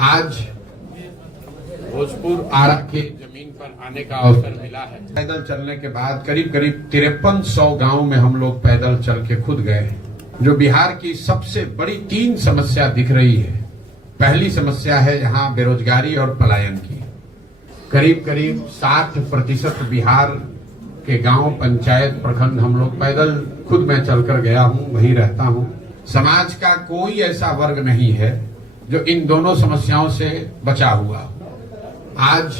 आज भोजपुर आरा के जमीन पर आने का अवसर मिला है। पैदल चलने के बाद करीब 5300 गांव में हम लोग पैदल चल के खुद गए। जो बिहार की सबसे बड़ी 3 समस्या दिख रही है। पहली समस्या है यहाँ बेरोजगारी और पलायन की। करीब 60% बिहार के गांव, पंचायत, प्रखंड हम लोग पैदल खुद मैं चलकर गया हूँ, वहीं रहता हूँ। समाज का कोई ऐसा वर्ग नहीं है जो इन दोनों समस्याओं से बचा हुआ। आज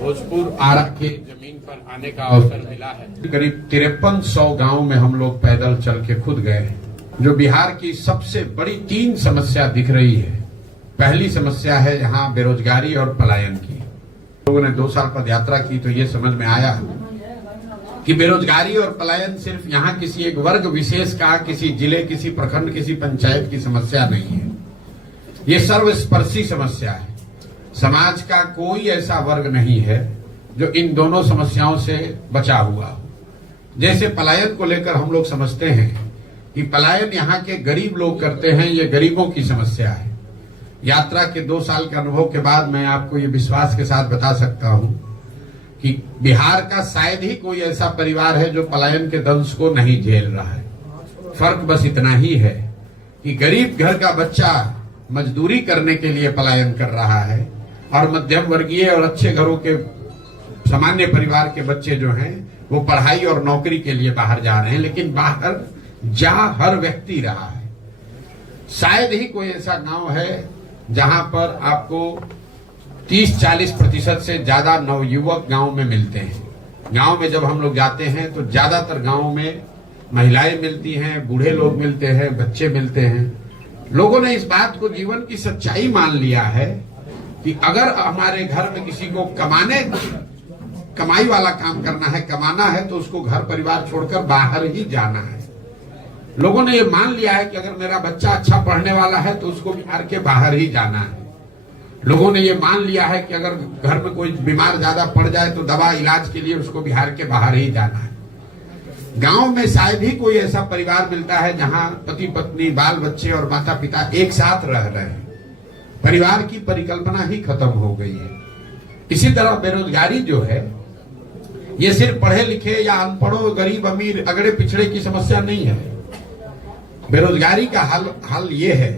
भोजपुर आरा के जमीन पर आने का अवसर मिला है। करीब 5300 गांव में हम लोग पैदल चल के खुद गए। जो बिहार की सबसे बड़ी 3 समस्या दिख रही है। पहली समस्या है यहाँ बेरोजगारी और पलायन की। लोगों ने 2 साल पद यात्रा की तो ये समझ में आया कि बेरोजगारी और पलायन सिर्फ यहाँ किसी एक वर्ग विशेष का, किसी जिले, किसी प्रखंड, किसी पंचायत की समस्या नहीं है। ये सर्वस्पर्शी समस्या है। समाज का कोई ऐसा वर्ग नहीं है जो इन दोनों समस्याओं से बचा हुआ हो। जैसे पलायन को लेकर हम लोग समझते हैं कि पलायन यहाँ के गरीब लोग करते हैं, ये गरीबों की समस्या है। यात्रा के 2 साल के अनुभव के बाद मैं आपको ये विश्वास के साथ बता सकता हूँ कि बिहार का शायद ही कोई ऐसा परिवार है जो पलायन के दंश को नहीं झेल रहा है। फर्क बस इतना ही है कि गरीब घर का बच्चा मजदूरी करने के लिए पलायन कर रहा है और मध्यम वर्गीय और अच्छे घरों के सामान्य परिवार के बच्चे जो हैं वो पढ़ाई और नौकरी के लिए बाहर जा रहे हैं। लेकिन बाहर जा हर व्यक्ति रहा है। शायद ही कोई ऐसा गांव है जहां पर आपको 30-40% से ज्यादा नवयुवक गांव में मिलते हैं। गांव में जब हम लोग जाते हैं तो ज्यादातर गांव में महिलाएं मिलती हैं, बूढ़े लोग मिलते हैं, बच्चे मिलते हैं। लोगों ने इस बात को जीवन की सच्चाई मान लिया है कि अगर हमारे घर में किसी को कमाई वाला काम करना है, कमाना है, तो उसको घर परिवार छोड़कर बाहर ही जाना है। लोगों ने ये मान लिया है कि अगर मेरा बच्चा अच्छा पढ़ने वाला है तो उसको बिहार के बाहर ही जाना है। लोगों ने ये मान लिया है कि अगर घर में कोई बीमार ज्यादा पड़ जाए तो दवा इलाज के लिए उसको बिहार के बाहर ही जाना है। गांव में शायद ही कोई ऐसा परिवार मिलता है जहां पति पत्नी, बाल बच्चे और माता पिता एक साथ रह रहे हैं। परिवार की परिकल्पना ही खत्म हो गई है। इसी तरह बेरोजगारी जो है ये सिर्फ पढ़े लिखे या अनपढ़ों, गरीब अमीर, अगड़े पिछड़े की समस्या नहीं है। बेरोजगारी का हल ये है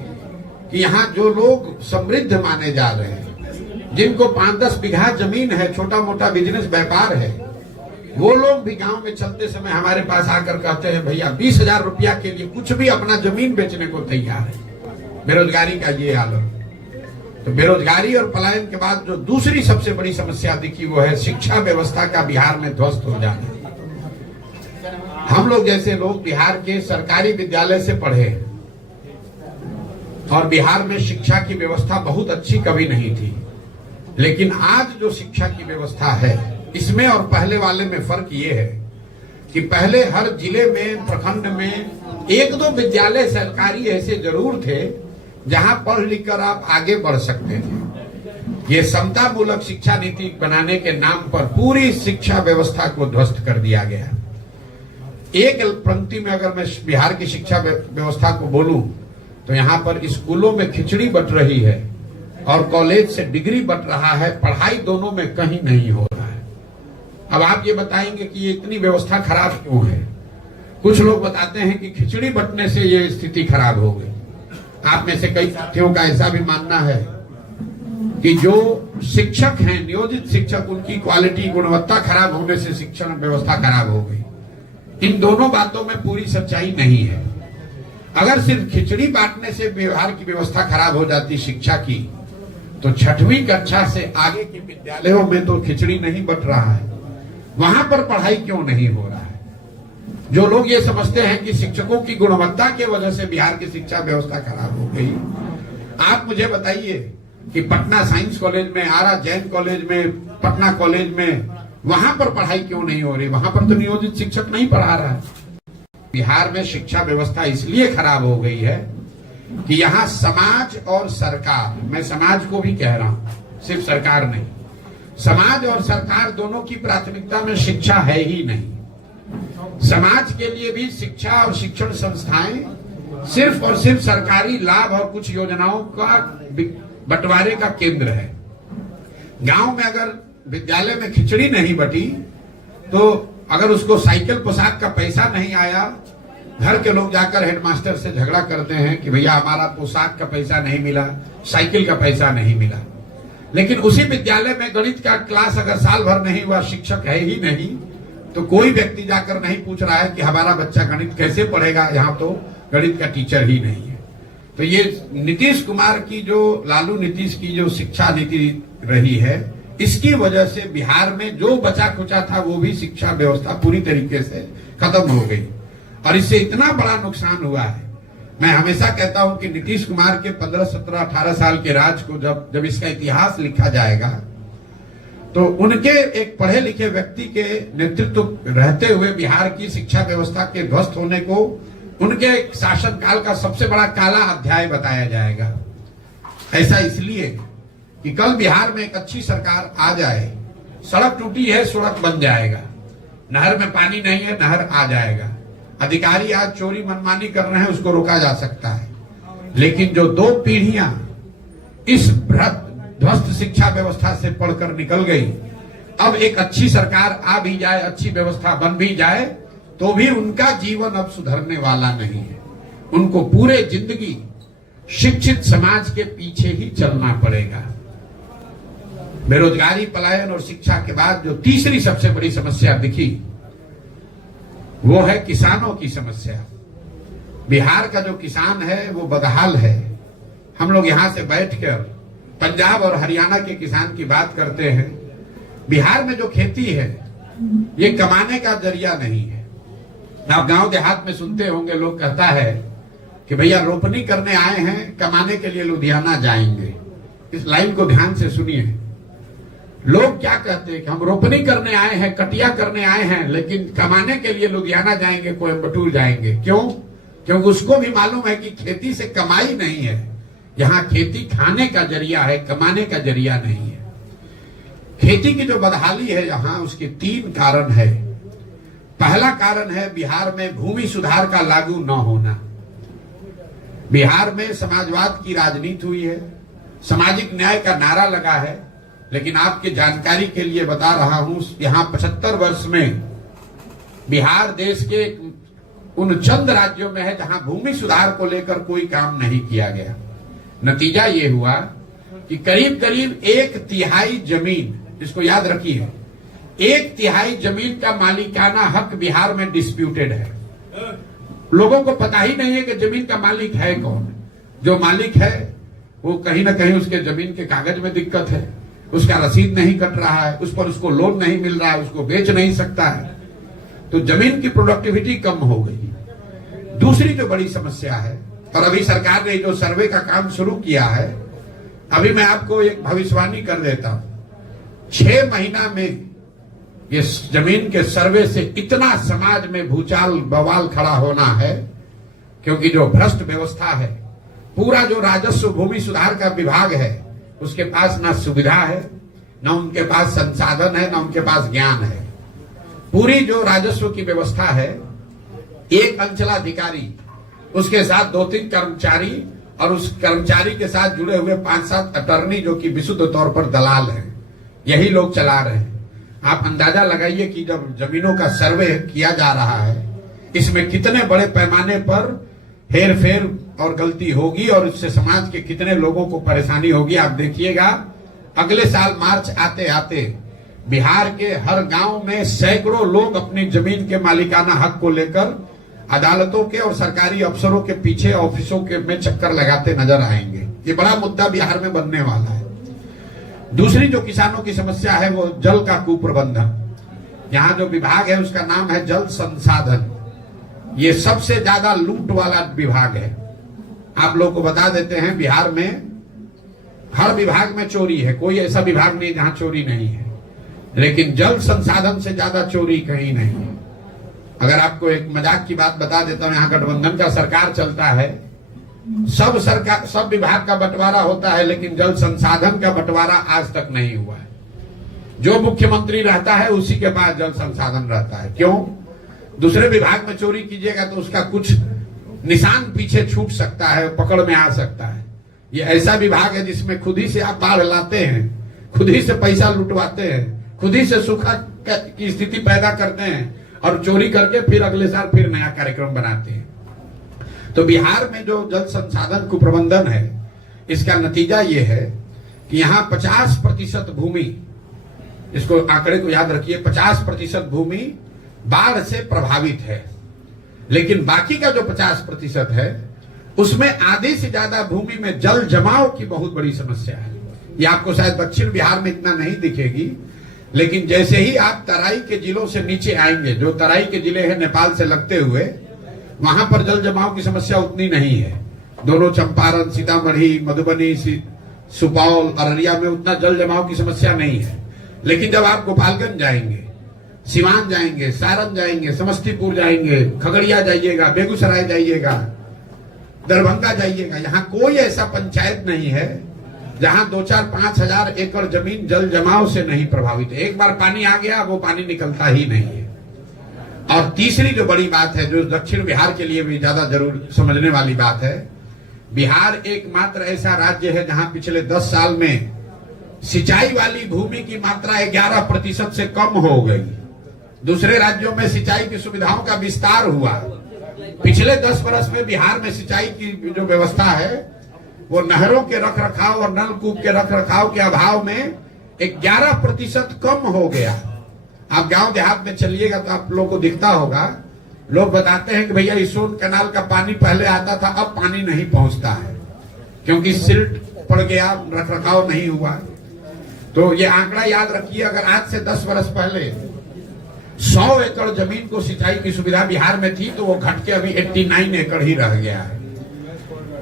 कि यहाँ जो लोग समृद्ध माने जा रहे हैं, जिनको 5-10 बीघा जमीन है, छोटा मोटा बिजनेस व्यापार है, वो लोग भी गांव में चलते समय हमारे पास आकर कहते हैं भैया 20,000 रुपया के लिए कुछ भी अपना जमीन बेचने को तैयार है। बेरोजगारी का ये हाल है। तो बेरोजगारी और पलायन के बाद जो दूसरी सबसे बड़ी समस्या दिखी वो है शिक्षा व्यवस्था का बिहार में ध्वस्त हो जाना। हम लोग जैसे लोग बिहार के सरकारी विद्यालय से पढ़े और बिहार में शिक्षा की व्यवस्था बहुत अच्छी कभी नहीं थी। लेकिन आज जो शिक्षा की व्यवस्था है इसमें और पहले वाले में फर्क ये है कि पहले हर जिले में, प्रखंड में 1-2 विद्यालय सरकारी ऐसे जरूर थे जहां पढ़ लिख कर आप आगे बढ़ सकते थे। ये समता मूलक शिक्षा नीति बनाने के नाम पर पूरी शिक्षा व्यवस्था को ध्वस्त कर दिया गया। एक पंक्ति में अगर मैं बिहार की शिक्षा व्यवस्था को बोलूं तो यहाँ पर स्कूलों में खिचड़ी बंट रही है और कॉलेज से डिग्री बंट रहा है। पढ़ाई दोनों में कहीं नहीं हो रहा है। अब आप ये बताएंगे कि ये इतनी व्यवस्था खराब क्यों है? कुछ लोग बताते हैं कि खिचड़ी बंटने से ये स्थिति खराब हो गई। आप में से कई साथियों का ऐसा भी मानना है कि जो शिक्षक हैं, नियोजित शिक्षक, उनकी क्वालिटी, गुणवत्ता खराब होने से शिक्षण व्यवस्था खराब हो गई। इन दोनों बातों में पूरी सच्चाई नहीं है। अगर सिर्फ खिचड़ी बांटने से बिहार की व्यवस्था खराब हो जाती शिक्षा की, तो 6वीं कक्षा से आगे के विद्यालयों में तो खिचड़ी नहीं बंट रहा है। वहां पर पढ़ाई क्यों नहीं हो रहा है? जो लोग ये समझते हैं कि शिक्षकों की गुणवत्ता की वजह से बिहार की शिक्षा व्यवस्था खराब हो गई, आप मुझे बताइए कि पटना साइंस कॉलेज में, आरा जैन कॉलेज में, पटना कॉलेज में, वहां पर पढ़ाई क्यों नहीं हो रही? वहां पर तो नियोजित शिक्षक नहीं पढ़ा रहा है। बिहार में शिक्षा व्यवस्था इसलिए खराब हो गई है कि यहाँ समाज और सरकार, मैं समाज को भी कह रहा हूं, सिर्फ सरकार नहीं, समाज और सरकार दोनों की प्राथमिकता में शिक्षा है ही नहीं। समाज के लिए भी शिक्षा और शिक्षण संस्थाएं सिर्फ और सिर्फ सरकारी लाभ और कुछ योजनाओं का बंटवारे का केंद्र है। गांव में अगर विद्यालय में खिचड़ी नहीं बटी तो अगर उसको साइकिल पोशाक का पैसा नहीं आया, घर के लोग जाकर हेडमास्टर से झगड़ा करते हैं कि भैया हमारा पोशाक का पैसा नहीं मिला, साइकिल का पैसा नहीं मिला। लेकिन उसी विद्यालय में गणित का क्लास अगर साल भर नहीं हुआ, शिक्षक है ही नहीं, तो कोई व्यक्ति जाकर नहीं पूछ रहा है कि हमारा बच्चा गणित कैसे पढ़ेगा, यहाँ तो गणित का टीचर ही नहीं है। तो ये नीतीश कुमार की जो, लालू नीतीश की जो शिक्षा नीति रही है, इसकी वजह से बिहार में जो बचा खुचा था वो भी शिक्षा व्यवस्था पूरी तरीके से खत्म हो गई और इससे इतना बड़ा नुकसान हुआ है। मैं हमेशा कहता हूं कि नीतीश कुमार के 15, 17, 18 साल के राज को जब इसका इतिहास लिखा जाएगा तो उनके एक पढ़े लिखे व्यक्ति के नेतृत्व रहते हुए बिहार की शिक्षा व्यवस्था के ध्वस्त होने को उनके शासनकाल का सबसे बड़ा काला अध्याय बताया जाएगा। ऐसा इसलिए कि कल बिहार में एक अच्छी सरकार आ जाए, सड़क टूटी है सड़क बन जाएगा, नहर में पानी नहीं है नहर आ जाएगा, अधिकारी आज चोरी मनमानी कर रहे हैं उसको रोका जा सकता है। लेकिन जो 2 पीढ़ियां इस ध्वस्त शिक्षा व्यवस्था से पढ़कर निकल गई, अब एक अच्छी सरकार आ भी जाए, अच्छी व्यवस्था बन भी जाए तो भी उनका जीवन अब सुधरने वाला नहीं है। उनको पूरे जिंदगी शिक्षित समाज के पीछे ही चलना पड़ेगा। बेरोजगारी, पलायन और शिक्षा के बाद जो तीसरी सबसे बड़ी समस्या दिखी वो है किसानों की समस्या। बिहार का जो किसान है वो बदहाल है। हम लोग यहां से बैठकर पंजाब और हरियाणा के किसान की बात करते हैं। बिहार में जो खेती है ये कमाने का जरिया नहीं है। आप गांव देहात में सुनते होंगे, लोग कहता है कि भैया रोपनी करने आए हैं, कमाने के लिए लुधियाना जाएंगे। इस लाइन को ध्यान से सुनिए। लोग क्या कहते हैं कि हम रोपनी करने आए हैं, कटिया करने आए हैं, लेकिन कमाने के लिए लुधियाना जाएंगे, कोयम्बटूर जाएंगे। क्यों? क्योंकि उसको भी मालूम है कि खेती से कमाई नहीं है। यहाँ खेती खाने का जरिया है, कमाने का जरिया नहीं है। खेती की जो बदहाली है यहाँ, उसके 3 कारण है। पहला कारण है बिहार में भूमि सुधार का लागू न होना। बिहार में समाजवाद की राजनीति हुई है, सामाजिक न्याय का नारा लगा है, लेकिन आपके जानकारी के लिए बता रहा हूं, यहां 75 वर्ष में बिहार देश के उन चंद राज्यों में है जहां भूमि सुधार को लेकर कोई काम नहीं किया गया। नतीजा ये हुआ कि करीब करीब 1/3 जमीन, इसको याद रखिए, 1/3 जमीन का मालिकाना हक बिहार में डिस्प्यूटेड है। लोगों को पता ही नहीं है कि जमीन का मालिक है कौन। जो मालिक है वो कहीं ना कहीं उसके जमीन के कागज में दिक्कत है, उसका रसीद नहीं कट रहा है, उस पर उसको लोन नहीं मिल रहा है, उसको बेच नहीं सकता है, तो जमीन की प्रोडक्टिविटी कम हो गई। दूसरी जो बड़ी समस्या है, और अभी सरकार ने जो सर्वे का काम शुरू किया है, अभी मैं आपको एक भविष्यवाणी कर देता हूं, 6 महीना में ये जमीन के सर्वे से इतना समाज में भूचाल बवाल खड़ा होना है, क्योंकि जो भ्रष्ट व्यवस्था है, पूरा जो राजस्व भूमि सुधार का विभाग है, उसके पास ना सुविधा है, ना उनके पास संसाधन है, ना उनके पास ज्ञान है। पूरी जो राजस्व की व्यवस्था है, एक अंचलाधिकारी, उसके साथ 2-3 कर्मचारी और उस कर्मचारी के साथ जुड़े हुए 5-7 अटर्नी जो कि विशुद्ध तौर पर दलाल हैं, यही लोग चला रहे हैं। आप अंदाजा लगाइए कि जब जमीनों का सर्वे किया जा रहा है, इसमें कितने बड़े पैमाने पर हेर फेर और गलती होगी और इससे समाज के कितने लोगों को परेशानी होगी। आप देखिएगा, अगले साल मार्च आते आते बिहार के हर गांव में सैकड़ों लोग अपनी जमीन के मालिकाना हक को लेकर अदालतों के और सरकारी अफसरों के पीछे, ऑफिसों के में चक्कर लगाते नजर आएंगे। ये बड़ा मुद्दा बिहार में बनने वाला है। दूसरी जो किसानों की समस्या है वो जल का कुप्रबंधन। यहाँ जो विभाग है उसका नाम है जल संसाधन। ये सबसे ज्यादा लूट वाला विभाग है। आप लोग को बता देते हैं, बिहार में हर विभाग में चोरी है, कोई ऐसा विभाग नहीं जहां चोरी नहीं है, लेकिन जल संसाधन से ज्यादा चोरी कहीं नहीं है। अगर आपको एक मजाक की बात बता देता हूं, यहाँ गठबंधन का सरकार चलता है, सब विभाग का बंटवारा होता है, लेकिन जल संसाधन का बंटवारा आज तक नहीं हुआ है। जो मुख्यमंत्री रहता है उसी के पास जल संसाधन रहता है। क्यों? दूसरे विभाग में चोरी कीजिएगा तो उसका कुछ निशान पीछे छूट सकता है, पकड़ में आ सकता है। ये ऐसा विभाग है जिसमें खुद ही से आप बाढ़ लाते हैं, खुद ही से पैसा लुटवाते हैं, खुद ही से सूखा की स्थिति पैदा करते हैं और चोरी करके फिर अगले साल फिर नया कार्यक्रम बनाते हैं। तो बिहार में जो जल संसाधन कुप्रबंधन है, इसका नतीजा ये है कि यहाँ 50% भूमि, इसको आंकड़े को याद रखिए, 50% भूमि बाढ़ से प्रभावित है, लेकिन बाकी का जो 50% है उसमें आधी से ज्यादा भूमि में जल जमाव की बहुत बड़ी समस्या है। ये आपको शायद दक्षिण बिहार में इतना नहीं दिखेगी, लेकिन जैसे ही आप तराई के जिलों से नीचे आएंगे, जो तराई के जिले हैं नेपाल से लगते हुए, वहां पर जल जमाव की समस्या उतनी नहीं है। दोनों चंपारण, सीतामढ़ी, मधुबनी, सुपौल, अररिया में उतना जल जमाव की समस्या नहीं है। लेकिन जब आप गोपालगंज जाएंगे, सिवान जाएंगे, सारण जाएंगे, समस्तीपुर जाएंगे, खगड़िया जाइएगा, बेगूसराय जाइएगा, दरभंगा जाइएगा, यहाँ कोई ऐसा पंचायत नहीं है जहां 2-4-5 हजार एकड़ जमीन जल जमाव से नहीं प्रभावित है। एक बार पानी आ गया, वो पानी निकलता ही नहीं है। और तीसरी जो बड़ी बात है, जो दक्षिण बिहार के लिए भी ज्यादा जरूर समझने वाली बात है, बिहार एकमात्र ऐसा राज्य है जहां पिछले 10 साल में सिंचाई वाली भूमि की मात्रा 11% से कम हो गई। दूसरे राज्यों में सिंचाई की सुविधाओं का विस्तार हुआ। पिछले 10 वर्ष में बिहार में सिंचाई की जो व्यवस्था है, वो नहरों के रखरखाव और नलकूप के रखरखाव के अभाव में 11% कम हो गया। आप गांव देहात में चलिएगा तो आप लोगों को दिखता होगा, लोग बताते हैं कि भैया इसोन कैनाल का पानी पहले आता था, अब पानी नहीं पहुंचता है क्योंकि सिल्ट पड़ गया, रखरखाव नहीं हुआ। तो ये आंकड़ा याद रखिए, अगर आज से 10 वर्ष पहले 100 एकड़ जमीन को सिंचाई की सुविधा बिहार में थी, तो वो घट के अभी 89 एकड़ ही रह गया है।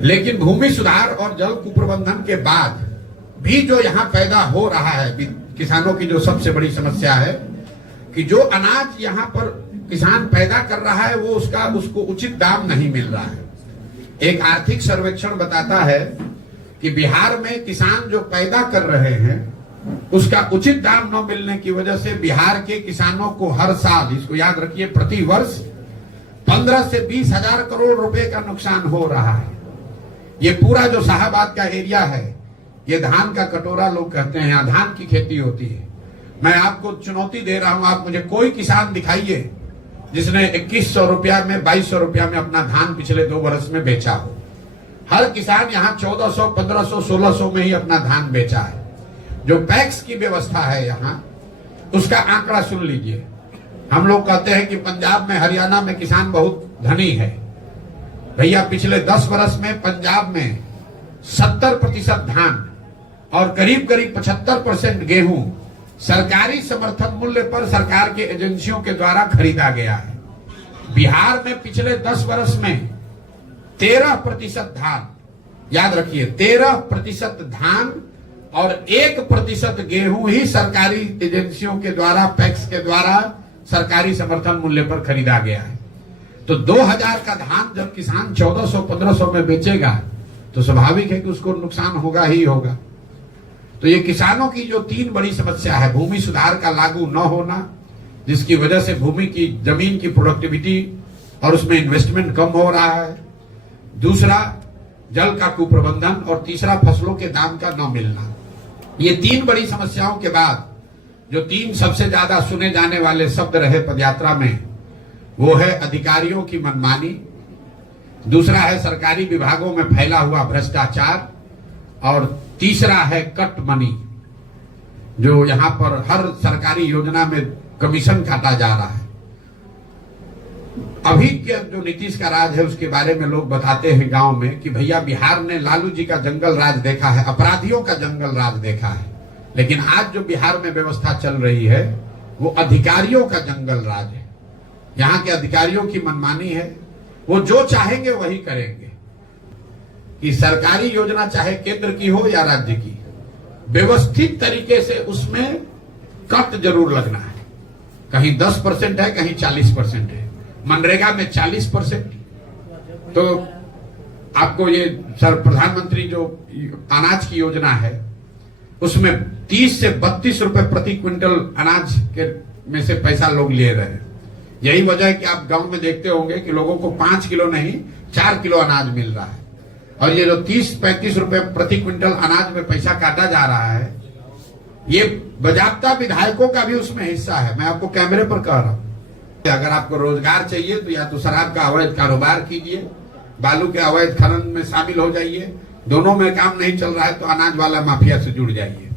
लेकिन भूमि सुधार और जल कुप्रबंधन के बाद भी जो यहाँ पैदा हो रहा है, किसानों की जो सबसे बड़ी समस्या है कि जो अनाज यहाँ पर किसान पैदा कर रहा है, वो उसको उचित दाम नहीं मिल रहा है। एक आर्थिक सर्वेक्षण बताता है कि बिहार में किसान जो पैदा कर रहे हैं, उसका उचित दाम न मिलने की वजह से बिहार के किसानों को हर साल, इसको याद रखिए, प्रति वर्ष 15 से 20 हजार करोड़ रुपए का नुकसान हो रहा है। ये पूरा जो शाहबाद का एरिया है, ये धान का कटोरा लोग कहते हैं, यहाँ धान की खेती होती है। मैं आपको चुनौती दे रहा हूं, आप मुझे कोई किसान दिखाइए जिसने 2100 रुपया में, 2200 रुपया में अपना धान पिछले 2 वर्ष में बेचा हो। हर किसान यहाँ 1400, 1500, 1600 में ही अपना धान बेचा है। जो पैक्स की व्यवस्था है यहाँ, उसका आंकड़ा सुन लीजिए। हम लोग कहते हैं कि पंजाब में, हरियाणा में किसान बहुत धनी है। भैया पिछले 10 वर्ष में पंजाब में 70% धान और करीब 75% गेहूं सरकारी समर्थन मूल्य पर सरकार के एजेंसियों के द्वारा खरीदा गया है। बिहार में पिछले 10 वर्ष में 13% धान, याद रखिए 13% धान और 1% गेहूं ही सरकारी एजेंसियों के द्वारा, पैक्स के द्वारा सरकारी समर्थन मूल्य पर खरीदा गया है। तो 2000 का धान जब किसान 1400-1500 में बेचेगा तो स्वाभाविक है कि उसको नुकसान होगा ही होगा। तो ये किसानों की जो 3 बड़ी समस्या है, भूमि सुधार का लागू न होना, जिसकी वजह से भूमि की, जमीन की प्रोडक्टिविटी और उसमें इन्वेस्टमेंट कम हो रहा है, दूसरा जल का कुप्रबंधन, और तीसरा फसलों के दाम का न मिलना। ये 3 बड़ी समस्याओं के बाद जो 3 सबसे ज्यादा सुने जाने वाले शब्द रहे पदयात्रा में, वो है अधिकारियों की मनमानी, दूसरा है सरकारी विभागों में फैला हुआ भ्रष्टाचार, और तीसरा है कट मनी, जो यहां पर हर सरकारी योजना में कमीशन काटा जा रहा है। अभी के जो नीतीश का राज है, उसके बारे में लोग बताते हैं गांव में कि भैया बिहार ने लालू जी का जंगल राज देखा है, अपराधियों का जंगल राज देखा है, लेकिन आज जो बिहार में व्यवस्था चल रही है वो अधिकारियों का जंगल राज है। यहाँ के अधिकारियों की मनमानी है, वो जो चाहेंगे वही करेंगे। कि सरकारी योजना चाहे केंद्र की हो या राज्य की, व्यवस्थित तरीके से उसमें कट जरूर लगना है। कहीं 10% है, कहीं 40% है। मनरेगा में 40%। तो आपको ये प्रधानमंत्री जो अनाज की योजना है, उसमें 30 से 32 रुपए प्रति क्विंटल अनाज के में से पैसा लोग ले रहे हैं। यही वजह है कि आप गांव में देखते होंगे कि लोगों को 5 किलो नहीं, 4 किलो अनाज मिल रहा है। और ये जो 30-35 रुपए प्रति क्विंटल अनाज में पैसा काटा जा रहा है, ये बाजाप्ता विधायकों का भी उसमें हिस्सा है। मैं आपको कैमरे पर कह रहा हूं, अगर आपको रोजगार चाहिए तो या तो शराब का अवैध कारोबार कीजिए, बालू के अवैध खनन में शामिल हो जाइए, दोनों में काम नहीं चल रहा है तो अनाज वाला माफिया से जुड़ जाइए।